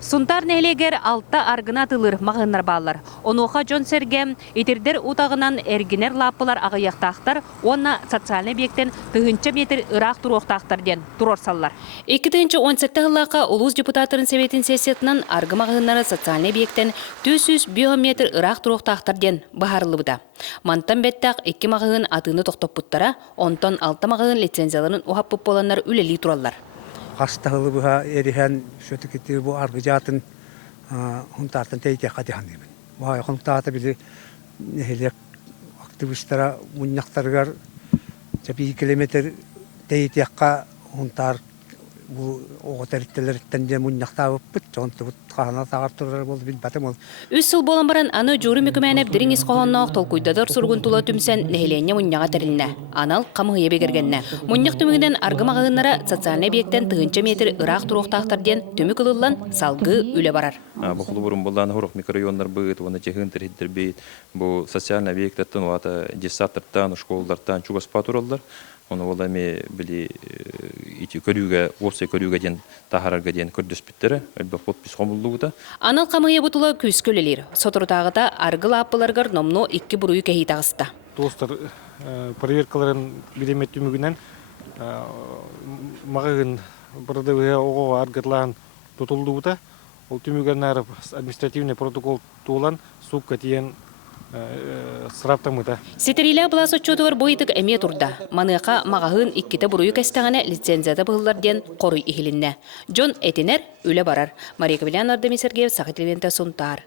Сунтар нәйлегер алта аргына тылыр мағынар балар. Онуға Джон Серге итердер утағынан әргенер лапылар ағаяқтақтар, онна социальный объекттен тығынча метр ұрақ тұруқтақтар ден тұрорсалар. 2-17 ғылақа Улус депутаттарын Советін сессиятынан арғы мағынары социальный объекттен 200 биометр ұрақ тұруқтақтар ден бағарылы бұда. Мантан бәттәқ 2 мағын атыны тоқтап бұттара, онтан 6 мағын лицензияларын ұхап бұп боланлар үлелі тұралар. Қастағылы бұға әріған сөті кеттері бұл арғы жатын ұнтартын тәйте қатиған деймін. Бұға құнықтағаты білі нәхелек активистара мұннақтарғар 2 километр тәйтеққа ұнтар бұл оғытарыттелеріттен де мұннақтағы бұт, жоғынты бұт қағана тағар тұрар болды біл бәтім ол. Үс сыл болан баран аны жұры мүкіменіп діріңіз қоғаннақ толкуйдадыр сұрғын тұла түмсен нәхелене мұнняға тәріліне. Анал қамығы ебегергенне. Мұннақ түмігінен арғымағынлары социальный объекттен тығынча метр ұрақ тұруқтақтарден түмік ұлылан салғы үлі барар. Бұқылы бұрын болдан ғұрық микрорайонлар бұйт, оны жехін тірхеттер бейт. Бұл социальный объекттен, десаттыртан, школдардан чугаспа тұралдар. Оны олами били көрүүгө, опция көрүүгө ден тахарарга ден көрдөспүттөрү, элбе подпис комулдугута. Анал камыя бутула күскөлелер. Соторутагыта аргыл аппыларгар номно 2 буруй кехитагыста. Достар проверкаларын билеметтүмүгүнөн магын бирдеге ого аргырлан тутулдугута. Ол түмүгөнөр административный протокол туулан сукка тиен сраптамыта. Сетериле блас отчетуар бойытык эме турда. Маныка магahын 2 буруй кестагана лицензията былларден корый ихилинне. Джон Этинер үле барар. Мария Кабелян, Ардемий Сергеев, Сахатилвента, Сунтар.